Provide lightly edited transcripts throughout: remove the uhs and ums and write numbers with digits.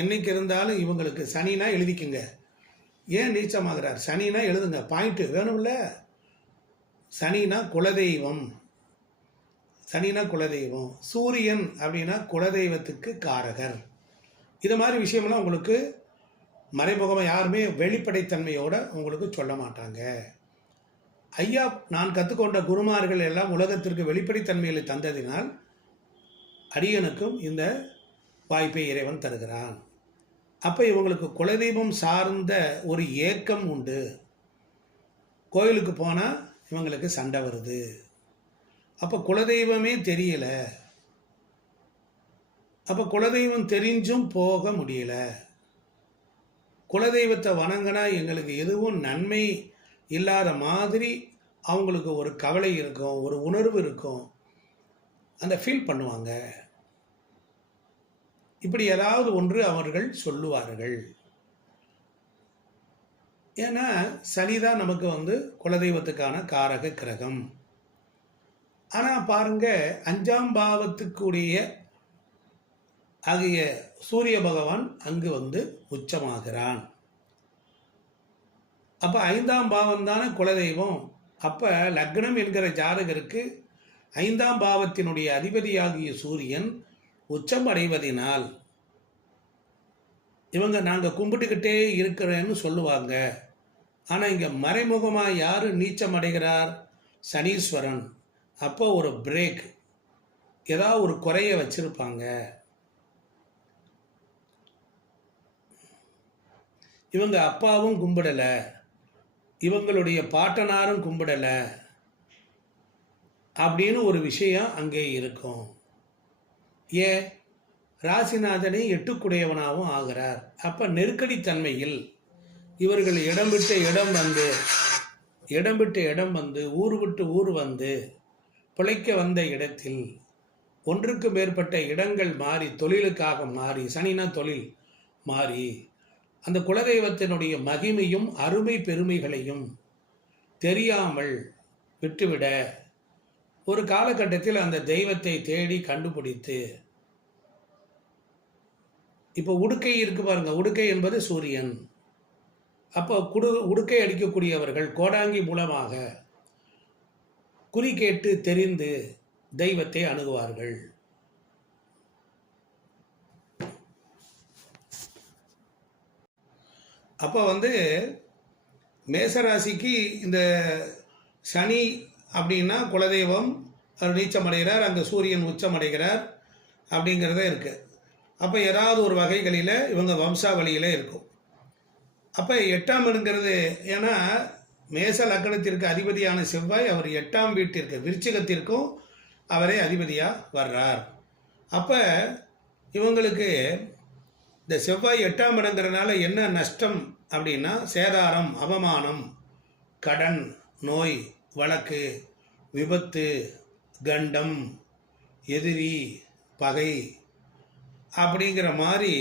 என்னைக்கு இருந்தாலும் இவங்களுக்கு சனினா எழுதிக்குங்க. ஏன் நீச்சமாகிறார்? சனினா எழுதுங்க, பாயிண்ட்டு வேணும்ல. சனினா குலதெய்வம், சனினா குலதெய்வம். சூரியன் அப்படின்னா குலதெய்வத்துக்கு காரகர். இது மாதிரி விஷயம்லாம் உங்களுக்கு மறைமுகமாக யாருமே வெளிப்படைத்தன்மையோடு உங்களுக்கு சொல்ல மாட்டாங்க. ஐயா, நான் கற்றுக்கொண்ட குருமார்கள் எல்லாம் உலகத்திற்கு வெளிப்படைத்தன்மைகளை தந்ததினால் அடியனுக்கும் இந்த வாய்ப்பை இறைவன் தருகிறான். அப்போ இவங்களுக்கு குலதெய்வம் சார்ந்த ஒரு ஏக்கம் உண்டு. கோயிலுக்கு போனால் இவங்களுக்கு சண்டை வருது. அப்போ குலதெய்வமே தெரியல. அப்போ குலதெய்வம் தெரிஞ்சும் போக முடியல. குலதெய்வத்தை வணங்கினா எங்களுக்கு எதுவும் நன்மை இல்லாத மாதிரி அவங்களுக்கு ஒரு கவலை இருக்கும், ஒரு உணர்வு இருக்கும், அந்த ஃபீல் பண்ணுவாங்க. இப்படி ஏதாவது ஒன்று அவர்கள் சொல்லுவார்கள். ஏன்னா சனிதான் நமக்கு குலதெய்வத்துக்கான காரக கிரகம். ஆனால் பாருங்க, 5ஆம் பாவத்துக்குரிய ஆகிய சூரிய பகவான் அங்கு உச்சமாகிறான். அப்போ 5ஆம் பாவம் தானே குலதெய்வம். அப்போ லக்னம் என்கிற ஜாதகருக்கு 5ஆம் பாவத்தினுடைய அதிபதியாகிய சூரியன் உச்சம் அடைவதினால் இவங்க நாங்கள் கும்பிட்டுக்கிட்டே இருக்கிறேன்னு சொல்லுவாங்க. ஆனால் இங்கே மறைமுகமாக யார் நீச்சம் அடைகிறார்? சனீஸ்வரன். அப்போ ஒரு பிரேக், ஏதாவது ஒரு குறைய வச்சிருப்பாங்க. இவங்க அப்பாவும் கும்பிடலை, இவங்களுடைய பாட்டனாரும் கும்பிடலை அப்படின்னு ஒரு விஷயம் அங்கே இருக்கும். ஏன்? ராசிநாதனை 8குடையவனாகவும் ஆகிறார். அப்போ நெருக்கடித்தன்மையில் இவர்கள் இடம் விட்டு இடம் வந்து ஊர் விட்டு ஊர் வந்து பிழைக்க வந்த இடத்தில் ஒன்றுக்கு மேற்பட்ட இடங்கள் மாறி, தொழிலுக்காக மாறி, சனினா தொழில் மாறி, அந்த குலதெய்வத்தினுடைய மகிமையும் அருமை பெருமைகளையும் தெரியாமல் விட்டுவிட ஒரு காலகட்டத்தில் அந்த தெய்வத்தை தேடி கண்டுபிடித்து, இப்போ உடுக்கை இருக்கு பாருங்க, உடுக்கை என்பது சூரியன். அப்போ உடுக்கை அடிக்கக்கூடியவர்கள் கோடாங்கி மூலமாக குறி கேட்டு தெரிந்து தெய்வத்தை அணுகுவார்கள். அப்போ மேசராசிக்கு இந்த சனி அப்படின்னா குலதெய்வம் அவர் நீச்சம் அடைகிறார், அங்கே சூரியன் உச்சம் அடைகிறார் அப்படிங்கிறதே இருக்குது. அப்போ ஏதாவது ஒரு வகைகளில் இவங்க வம்சாவளியில் இருக்கும். அப்போ 8ஆம் இடங்கிறது, ஏன்னா மேச லக்னத்திற்கு அதிபதியான செவ்வாய் அவர் 8ஆம் வீட்டிற்கு விருச்சிகத்திற்கும் அவரே அதிபதியாக வர்றார். அப்போ இவங்களுக்கு இந்த செவ்வாய் 8ஆம் இடங்கிறதுனால என்ன நஷ்டம் அப்படின்னா, சேதாரம், அவமானம், கடன், நோய், வழக்கு, விபத்து, கண்டம், எதிரி, பகை அப்படிங்கிற மாதிரி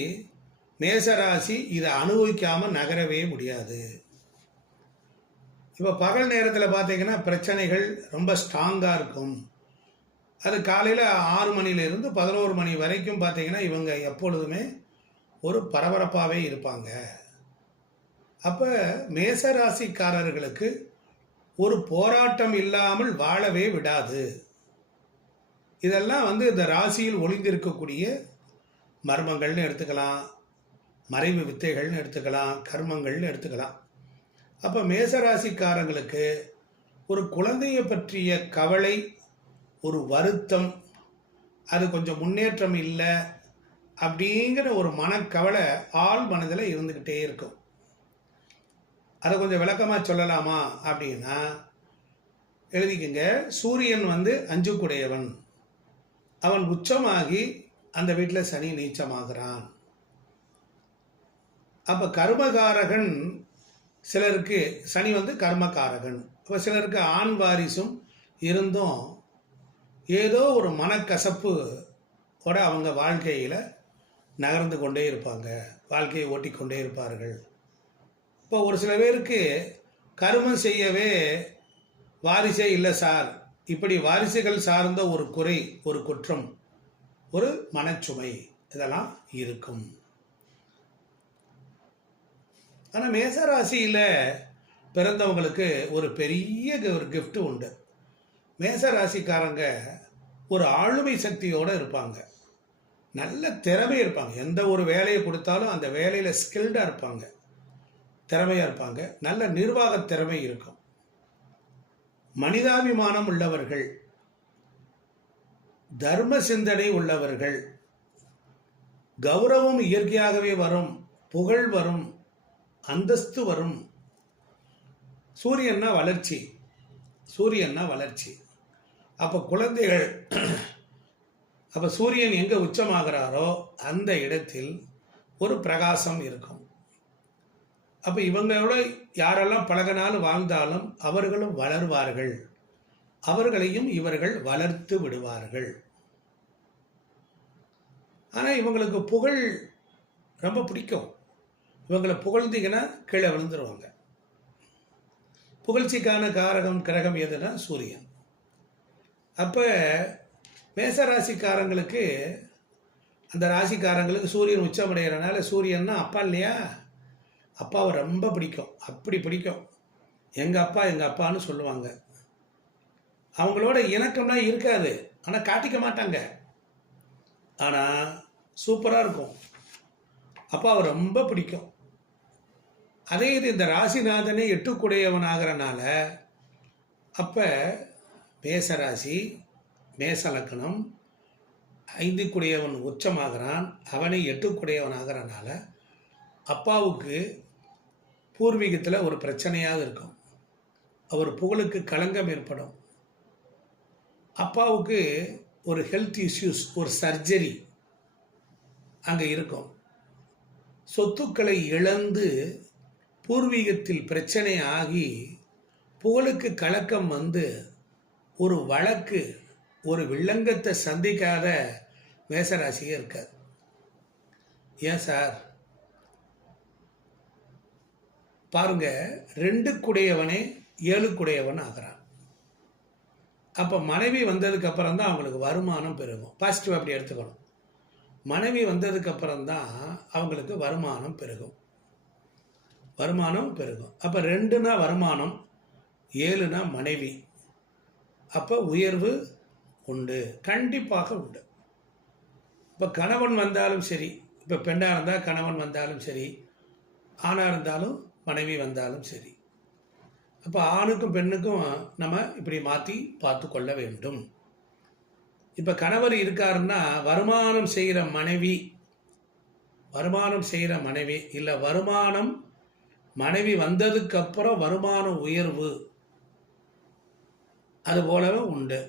மேசராசி இதை அனுபவிக்காமல் நகரவே முடியாது. இப்போ பகல் நேரத்தில் பார்த்தீங்கன்னா பிரச்சனைகள் ரொம்ப ஸ்ட்ராங்காக இருக்கும். அது காலையில் 6 மணிலேருந்து 11 மணி வரைக்கும் பார்த்தீங்கன்னா இவங்க எப்பொழுதுமே ஒரு பரபரப்பாகவே இருப்பாங்க. அப்போ மேசராசிக்காரர்களுக்கு ஒரு போராட்டம் இல்லாமல் வாழவே விடாது. இதெல்லாம் இந்த ராசியில் ஒளிந்திருக்கக்கூடிய மர்மங்கள்னு எடுத்துக்கலாம், மறைவு வித்தைகள்னு எடுத்துக்கலாம், கர்மங்கள்னு எடுத்துக்கலாம். அப்போ மேசராசிக்காரங்களுக்கு ஒரு குழந்தையை பற்றிய கவலை, ஒரு வருத்தம், அது கொஞ்சம் முன்னேற்றம் இல்லை அப்படிங்கிற ஒரு மனக்கவலை ஆள் மனதில் இருந்துக்கிட்டே இருக்கும். அதை கொஞ்சம் விளக்கமாக சொல்லலாமா அப்படின்னா எழுதிக்கங்க. சூரியன் 5குடையவன், அவன் உச்சமாகி அந்த வீட்டில் சனி நீச்சமாகிறான். அப்போ கர்மகாரகன் சிலருக்கு, சனி கர்மகாரகன். இப்போ சிலருக்கு ஆண் வாரிசும் இருந்தும் ஏதோ ஒரு மனக்கசப்பு கூட அவங்க வாழ்க்கையில் நகர்ந்து கொண்டே இருப்பாங்க, வாழ்க்கையை ஓட்டிக்கொண்டே இருப்பார்கள். இப்போ ஒரு சில பேருக்கு கர்மம் செய்யவே வாரிசே இல்லை சார், இப்படி வாரிசுகள் சார்ந்த ஒரு குறை, ஒரு குற்றம், ஒரு மனச்சுமை இதெல்லாம் இருக்கும். ஆனால் மேசராசியில் பிறந்தவங்களுக்கு ஒரு பெரிய ஒரு gift உண்டு. மேசராசிக்காரங்க ஒரு ஆளுமை சக்தியோடு இருப்பாங்க. நல்ல திறமை இருப்பாங்க. எந்த ஒரு வேலையை கொடுத்தாலும் அந்த வேலையில் ஸ்கில்டாக இருப்பாங்க, திறமையாக இருப்பாங்க. நல்ல நிர்வாக திறமை இருக்கும். மனிதாபிமானம் உள்ளவர்கள், தர்ம சிந்தனை உள்ளவர்கள், கௌரவம் இயற்கையாகவே வரும், புகழ் வரும், அந்தஸ்து வரும். சூரியன்னா வளர்ச்சி, சூரியன்னா வளர்ச்சி. அப்போ குழந்தைகள், அப்போ சூரியன் எங்கே உச்சமாகிறாரோ அந்த இடத்தில் ஒரு பிரகாசம் இருக்கும். அப்போ இவங்களோட யாரெல்லாம் பழகினாலும் வாழ்ந்தாலும் அவர்களும் வளர்வார்கள், அவர்களையும் இவர்கள் வளர்த்து விடுவார்கள். ஆனால் இவங்களுக்கு புகழ் ரொம்ப பிடிக்கும். இவங்களை புகழ்ந்தீங்கன்னா கீழே விழுந்துருவாங்க. புகழ்ச்சிக்கான கிரகம் எதுனா சூரியன். அப்போ மேசராசிக்காரங்களுக்கு, அந்த ராசிக்காரங்களுக்கு சூரியன் உச்சமடைகிறனால, சூரியன்னா அப்பா இல்லையா, அப்பாவை ரொம்ப பிடிக்கும். அப்படி பிடிக்கும். எங்கள் அப்பான்னு சொல்லுவாங்க. அவங்களோட இணக்கம்லாம் இருக்காது, ஆனால் காட்டிக்க மாட்டாங்க. ஆனால் சூப்பராக இருக்கும். அப்பாவை ரொம்ப பிடிக்கும். அதே இது இந்த ராசிநாதனே 8 ஆகிறனால, அப்போ மேசராசி, மேச லக்னம், 5 உச்சமாகிறான், அவனை 8 ஆகிறனால அப்பாவுக்கு பூர்வீகத்தில் ஒரு பிரச்சனையாக இருக்கும். அவர் புகழுக்கு களங்கம் ஏற்படும். அப்பாவுக்கு ஒரு ஹெல்த் இஷ்யூஸ், ஒரு சர்ஜரி அங்கே இருக்கும். சொத்துக்களை இழந்து பூர்வீகத்தில் பிரச்சனை ஆகி புகழுக்கு கலக்கம் வந்து ஒரு வழக்கு, ஒரு வில்லங்கத்தை சந்திக்காத மேசராசியே இருக்காது. ஏன் சார் பாருங்க, 2 7 ஆகிறான். அப்போ மனைவி வந்ததுக்கு அப்புறம் தான் அவங்களுக்கு வருமானம் பெருகும். பாசிட்டிவ் அப்படி எடுத்துக்கணும். மனைவி வந்ததுக்கு அப்புறம் தான் அவங்களுக்கு வருமானம் பெருகும். அப்போ 2னா வருமானம், 7னா மனைவி. அப்போ உயர்வு உண்டு, கண்டிப்பாக உண்டு. இப்போ கணவன் வந்தாலும் சரி, இப்போ பெண்ணாக இருந்தால் கணவன் வந்தாலும் சரி, ஆணாக இருந்தாலும் மனைவி வந்தாலும் சரி. அப்போ ஆணுக்கும் பெண்ணுக்கும் நம்ம இப்படி மாற்றி பார்த்து கொள்ள வேண்டும். இப்போ கணவர் இருக்காருன்னா வருமானம் செய்கிற மனைவி இல்லை, வருமானம் மனைவி வந்ததுக்கப்புறம் வருமான உயர்வு அது போலவே உண்டு.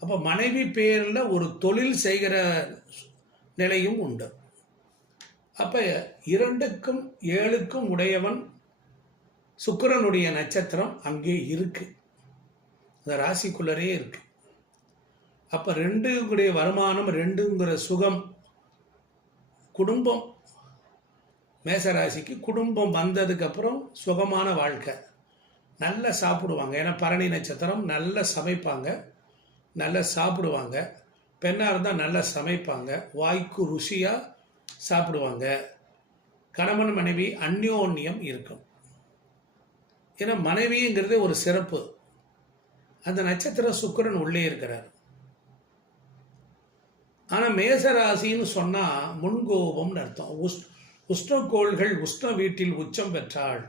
அப்போ மனைவி பேரில் ஒரு தொழில் செய்கிற நிலையும் உண்டு. அப்போ 2க்கும் 7க்கும் உடையவன் சுக்கிரனுடைய நட்சத்திரம் அங்கே இருக்கு, அந்த ராசிக்குள்ளரே இருக்கு. அப்போ 2 வருமானம், 2 சுகம், குடும்பம். மேசராசிக்கு குடும்பம் வந்ததுக்கப்புறம் சுகமான வாழ்க்கை, நல்லா சாப்பிடுவாங்க. ஏன்னா பரணி நட்சத்திரம், நல்லா சமைப்பாங்க, நல்லா சாப்பிடுவாங்க. பெண்ணாக இருந்தால் நல்லா சமைப்பாங்க, வாய்க்கு ருசியாக சாப்பிடுவாங்க. கணவன் மனைவி அந்யோன்யம் இருக்கும். ஏன்னா மனைவிங்கிறது ஒரு சிறப்பு. அந்த நட்சத்திரம் சுக்கிரன் உள்ளே இருக்கிறார். ஆனால் மேசராசின்னு சொன்னால் முன்கோபம்னு அர்த்தம். உஷ்ணக்கோள்கள் உஷ்ண வீட்டில் உச்சம் பெற்றாள்.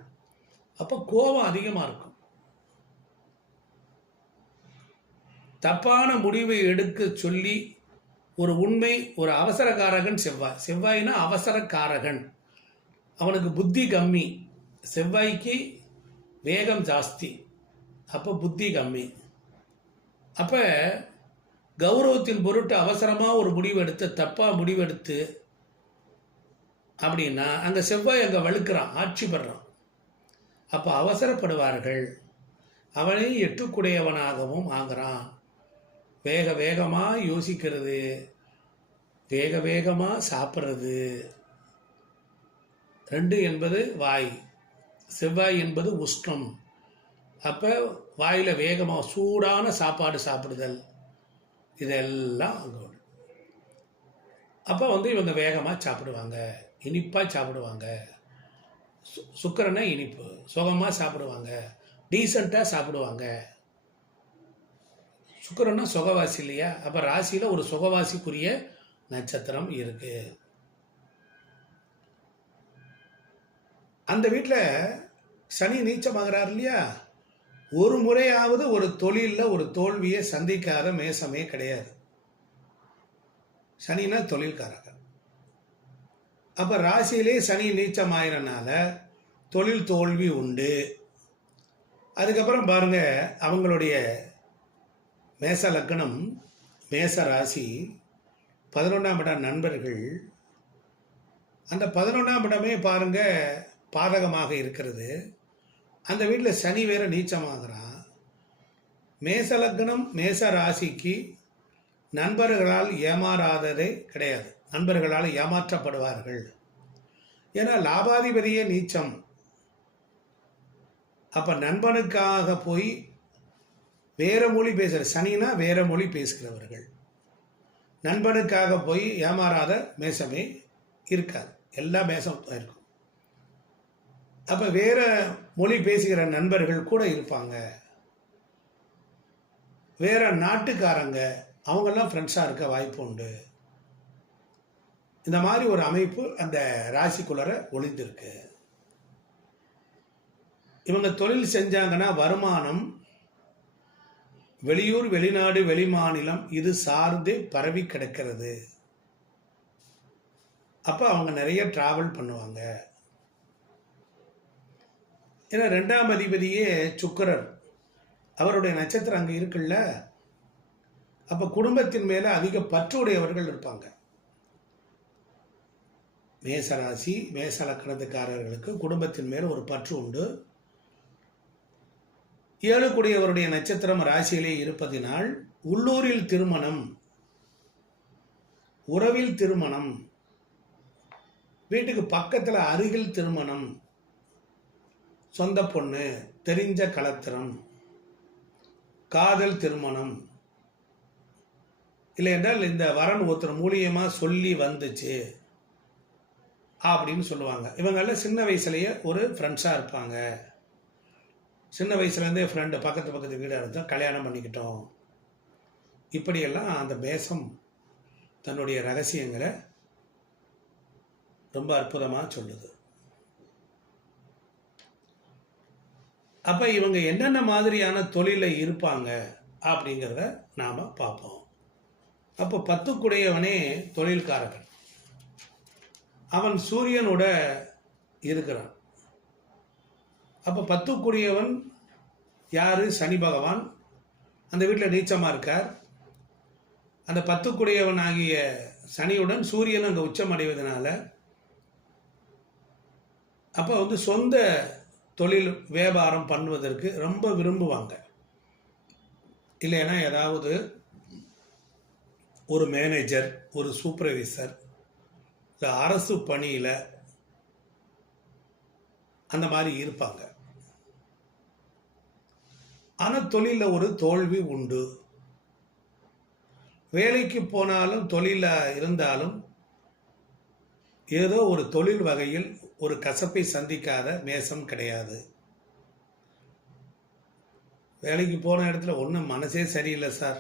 அப்போ கோபம் அதிகமாக இருக்கும். தப்பான முடிவை எடுக்க சொல்லி ஒரு உண்மை, ஒரு அவசரக்காரகன் செவ்வாய்னா அவசரக்காரகன். அவனுக்கு புத்தி கம்மி. செவ்வாய்க்கு வேகம் ஜாஸ்தி, அப்போ புத்தி கம்மி. அப்போ கௌரவத்தின் பொருட்டு அவசரமாக ஒரு முடிவெடுத்து, தப்பாக முடிவெடுத்து அப்படின்னா அங்கே செவ்வாய் அங்கே வழுக்கிறான், ஆட்சி பெறான். அப்போ அவசரப்படுவார்கள். அவனை 8 ஆகிறான். வேகமாக யோசிக்கிறது, வேகமாக சாப்பிட்றது. 2 என்பது வாய், செவ்வாய் என்பது உஷ்ணம். அப்போ வாயில் வேகமாக சூடான சாப்பாடு சாப்பிடுதல், இதெல்லாம் அங்கே. அப்போ இவங்க வேகமாக சாப்பிடுவாங்க, இனிப்பாக சாப்பிடுவாங்க. சுக்கிரனை இனிப்பு, சுகமாக சாப்பிடுவாங்க, டீசெண்டாக சாப்பிடுவாங்க. சுக்கிரன்னா சுகவாசி இல்லையா? அப்போ ராசியில் ஒரு சுகவாசிக்குரிய நட்சத்திரம் இருக்கு. அந்த வீட்டில் சனி நீச்சமாகிறார் இல்லையா? ஒரு முறையாவது ஒரு தொழிலில் ஒரு தோல்வியை சந்திக்காத மேசமே கிடையாது. சனினா தொழில்காரங்க. அப்போ ராசியிலே சனி நீச்சமாயிரனால தொழில் தோல்வி உண்டு. அதுக்கப்புறம் பாருங்க, அவங்களுடைய மேச லக்னம், மேச ராசி, 11ஆம் இடம் நண்பர்கள். அந்த 11ஆம் இடமே பாருங்க பாதகமாக இருக்கிறது. அந்த வீட்டில் சனி வேற நீச்சமாகிறான். மேச லக்னம் மேச ராசிக்கு நண்பர்களால் ஏமாறாததே கிடையாது. நண்பர்களால் ஏமாற்றப்படுவார்கள். ஏன்னா லாபாதிபதியே நீச்சம். அப்போ நண்பனுக்காக போய் வேற மொழி பேசுகிற சனினா வேற மொழி பேசுகிறவர்கள். நண்பனுக்காக போய் ஏமாறாத மேசமே இருக்காது. எல்லா மேசம் இருக்கும். அப்போ வேற மொழி பேசுகிற நண்பர்கள் கூட இருப்பாங்க. வேற நாட்டுக்காரங்க அவங்கெல்லாம் ஃப்ரெண்ட்ஸாக இருக்க வாய்ப்பு உண்டு. இந்த மாதிரி ஒரு அமைப்பு அந்த ராசிக்குள்ளர ஒளிந்திருக்கு. இவங்க தொழில் செஞ்சாங்கன்னா வருமானம் வெளியூர், வெளிநாடு, வெளிமாநிலம் இது சார்ந்து பரவி கிடக்கிறது. அப்போ அவங்க நிறைய டிராவல் பண்ணுவாங்க. ஏன்னா 2ஆம் அதிபதியே சுக்கிரர், அவருடைய நட்சத்திரம் அங்கே இருக்குல்ல. அப்போ குடும்பத்தின் மேலே அதிக பற்றுடையவர்கள் இருப்பாங்க. மேசராசி மேச லக்கணத்துக்காரர்களுக்கு குடும்பத்தின் மேல் ஒரு பற்று உண்டு. 7 கூடியவருடைய நட்சத்திரம் ராசியிலே இருப்பதினால் உள்ளூரில் திருமணம், உறவில் திருமணம், வீட்டுக்கு பக்கத்தில் அருகில் திருமணம், சொந்த பொண்ணு, தெரிஞ்ச கலத்திரம், காதல் திருமணம், இல்லை என்றால் இந்த வரன் ஒருத்தர் மூலியமாக சொல்லி வந்துச்சு அப்படின்னு சொல்லுவாங்க. இவங்கெல்லாம் சின்ன வயசுலேயே ஒரு ஃப்ரெண்ட்ஸாக இருப்பாங்க. சின்ன வயசுலேருந்தே ஃப்ரெண்டு, பக்கத்து வீடாக இருந்தால் கல்யாணம் பண்ணிக்கிட்டோம். இப்படியெல்லாம் அந்த மேசம் தன்னுடைய ரகசியங்களை ரொம்ப அற்புதமாக சொல்லுது. அப்போ இவங்க என்னென்ன மாதிரியான தொழிலில் இருப்பாங்க அப்படிங்கிறத நாம் பார்ப்போம். அப்போ 10 தொழில்காரர்கள், அவன் சூரியனோட இருக்கிறான். அப்போ 10 யார்? சனி பகவான். அந்த வீட்டில் நீச்சமாக இருக்கார். அந்த 10 ஆகிய சனியுடன் சூரியன் அங்கே உச்சம் அடைவதனால அப்போ சொந்த தொழில் வியாபாரம் பண்ணுவதற்கு ரொம்ப விரும்புவாங்க. இல்லைன்னா ஏதாவது ஒரு மேனேஜர், ஒரு சூப்பர்வைசர், அரசு பணியில் அந்த மாதிரி இருப்பாங்க. ஆனால் தொழிலில் ஒரு தோல்வி உண்டு. வேலைக்கு போனாலும் தொழிலில் இருந்தாலும் ஏதோ ஒரு தொழில் வகையில் ஒரு கசப்பை சந்திக்காத மேசம் கிடையாது. வேலைக்கு போன இடத்துல ஒன்றும் மனசே சரியில்லை சார்,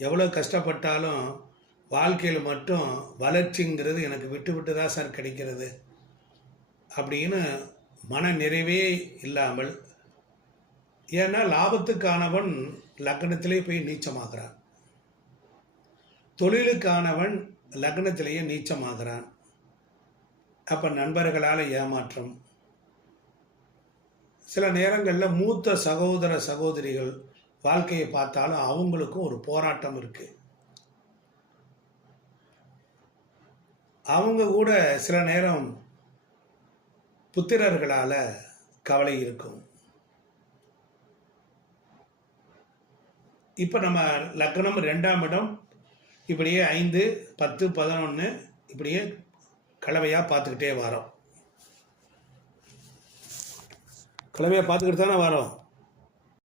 எவ்வளோ கஷ்டப்பட்டாலும் வாழ்க்கையில் மட்டும் வளர்ச்சிங்கிறது எனக்கு விட்டு விட்டு தான் சார் கிடைக்கிறது அப்படின்னு மன நிறைவே இல்லாமல், ஏன்னா லாபத்துக்கானவன் லக்னத்திலே போய் நீச்சமாகிறான், தொழிலுக்கானவன் லக்னத்திலேயே நீச்சமாகிறான். அப்போ நண்பர்களால் ஏமாற்றம். சில நேரங்களில் மூத்த சகோதர சகோதரிகள் வாழ்க்கையை பார்த்தாலும் அவங்களுக்கும் ஒரு போராட்டம் இருக்குது. அவங்க கூட சில நேரம் புத்திரர்களால் கவலை இருக்கும். இப்போ நம்ம லக்னம் 2ஆம் இடம் இப்படியே 5, 10, 11 இப்படியே கலவையாக பார்த்துக்கிட்டே வரோம். கலவையாக பார்த்துக்கிட்டு தானே வரோம்.